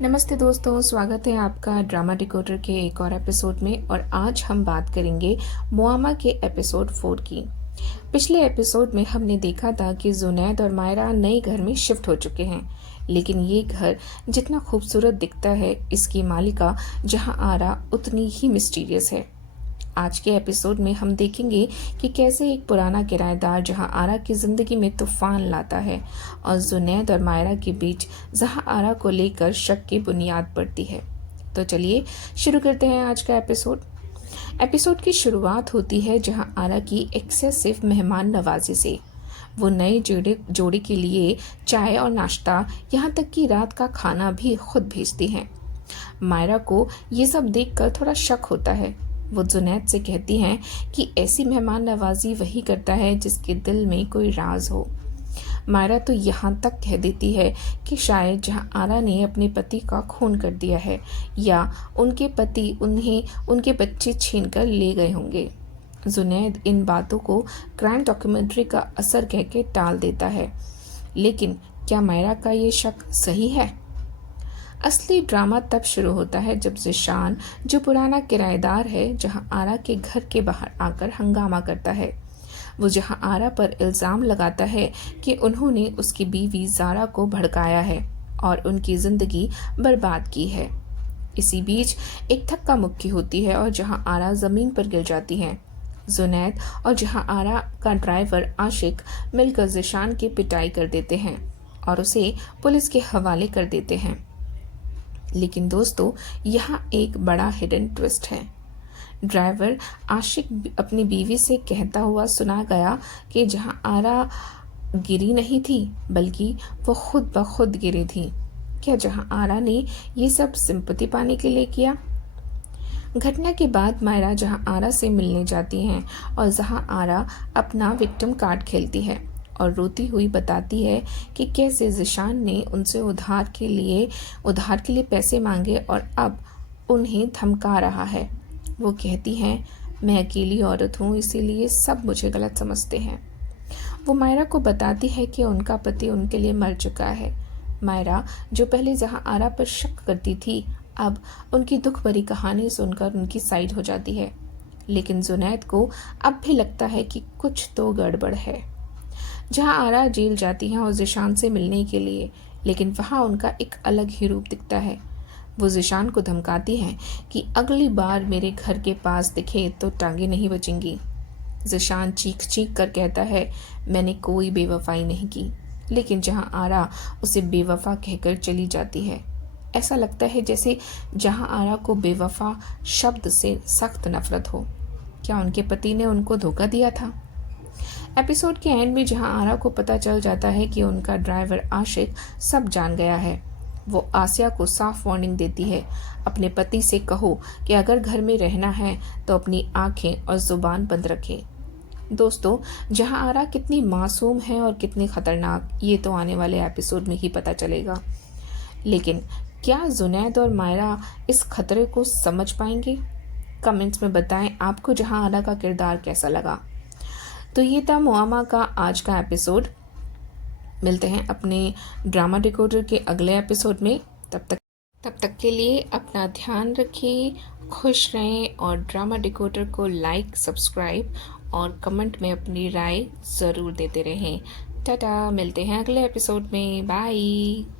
नमस्ते दोस्तों, स्वागत है आपका ड्रामा डिकोडर के एक और एपिसोड में। और आज हम बात करेंगे मुआमा के एपिसोड 4 की। पिछले एपिसोड में हमने देखा था कि जुनैद और मायरा नए घर में शिफ्ट हो चुके हैं, लेकिन ये घर जितना खूबसूरत दिखता है, इसकी मालिका जहां आरा उतनी ही मिस्टीरियस है। आज के एपिसोड में हम देखेंगे कि कैसे एक पुराना किराएदार जहां आरा की जिंदगी में तूफान लाता है और जुनैद और मायरा के बीच जहां आरा को लेकर शक की बुनियाद पड़ती है। तो चलिए शुरू करते हैं आज का एपिसोड। एपिसोड की शुरुआत होती है जहां आरा की एक्सेसिव मेहमान नवाजी से। वो नए जोड़े के लिए चाय और नाश्ता, यहाँ तक कि रात का खाना भी खुद भेजती हैं। मायरा को ये सब देखकर थोड़ा शक होता है। वो जुनैद से कहती हैं कि ऐसी मेहमान नवाजी वही करता है जिसके दिल में कोई राज हो। मायरा तो यहाँ तक कह देती है कि शायद जहाँ आरा ने अपने पति का खून कर दिया है, या उनके पति उन्हें उनके बच्चे छीन कर ले गए होंगे। जुनैद इन बातों को क्राइम डॉक्यूमेंट्री का असर कह के टाल देता है, लेकिन क्या मायरा का ये शक सही है? असली ड्रामा तब शुरू होता है जब ज़िशान, जो पुराना किराएदार है, जहां आरा के घर के बाहर आकर हंगामा करता है। वो जहां आरा पर इल्ज़ाम लगाता है कि उन्होंने उसकी बीवी ज़ारा को भड़काया है और उनकी ज़िंदगी बर्बाद की है। इसी बीच एक धक्का मुक्की होती है और जहां आरा ज़मीन पर गिर जाती है। जुनैद और जहां आरा का ड्राइवर आशिक मिलकर ज़िशान की पिटाई कर देते हैं और उसे पुलिस के हवाले कर देते हैं। लेकिन दोस्तों, यहाँ एक बड़ा हिडन ट्विस्ट है। ड्राइवर आशिक अपनी बीवी से कहता हुआ सुना गया कि जहाँ आरा गिरी नहीं थी, बल्कि वो खुद ब खुद गिरी थी। क्या जहाँ आरा ने ये सब सिंपैथी पाने के लिए किया? घटना के बाद मायरा जहाँ आरा से मिलने जाती हैं और जहाँ आरा अपना विक्टिम कार्ड खेलती है और रोती हुई बताती है कि कैसे ज़िशान ने उनसे उधार के लिए पैसे मांगे और अब उन्हें धमका रहा है। वो कहती हैं, मैं अकेली औरत हूँ, इसीलिए सब मुझे गलत समझते हैं। वो मायरा को बताती है कि उनका पति उनके लिए मर चुका है। मायरा, जो पहले जहाँ आरा पर शक करती थी, अब उनकी दुख भरी कहानी सुनकर उनकी साइड हो जाती है। लेकिन जुनैद को अब भी लगता है कि कुछ तो गड़बड़ है। जहां आरा जेल जाती हैं और ज़िशान से मिलने के लिए, लेकिन वहां उनका एक अलग ही रूप दिखता है। वो ज़िशान को धमकाती हैं कि अगली बार मेरे घर के पास दिखे तो टांगे नहीं बचेंगी। ज़िशान चीख चीख कर कहता है, मैंने कोई बेवफाई नहीं की। लेकिन जहां आरा उसे बेवफा कहकर चली जाती है। ऐसा लगता है जैसे जहां आरा को बेवफा शब्द से सख्त नफरत हो। क्या उनके पति ने उनको धोखा दिया था? एपिसोड के एंड में जहां आरा को पता चल जाता है कि उनका ड्राइवर आशिक सब जान गया है, वो आसिया को साफ वार्निंग देती है, अपने पति से कहो कि अगर घर में रहना है तो अपनी आंखें और जुबान बंद रखे। दोस्तों, जहां आरा कितनी मासूम है और कितनी खतरनाक, ये तो आने वाले एपिसोड में ही पता चलेगा। लेकिन क्या जुनैद और मायरा इस खतरे को समझ पाएंगे? कमेंट्स में बताएं आपको जहां आरा का किरदार कैसा लगा। तो ये था मुआमा का आज का एपिसोड। मिलते हैं अपने ड्रामा डिकोडर के अगले एपिसोड में। तब तक के लिए अपना ध्यान रखिए, खुश रहें और ड्रामा डिकोडर को लाइक, सब्सक्राइब और कमेंट में अपनी राय ज़रूर देते रहें। टाटा, मिलते हैं अगले एपिसोड में। बाय।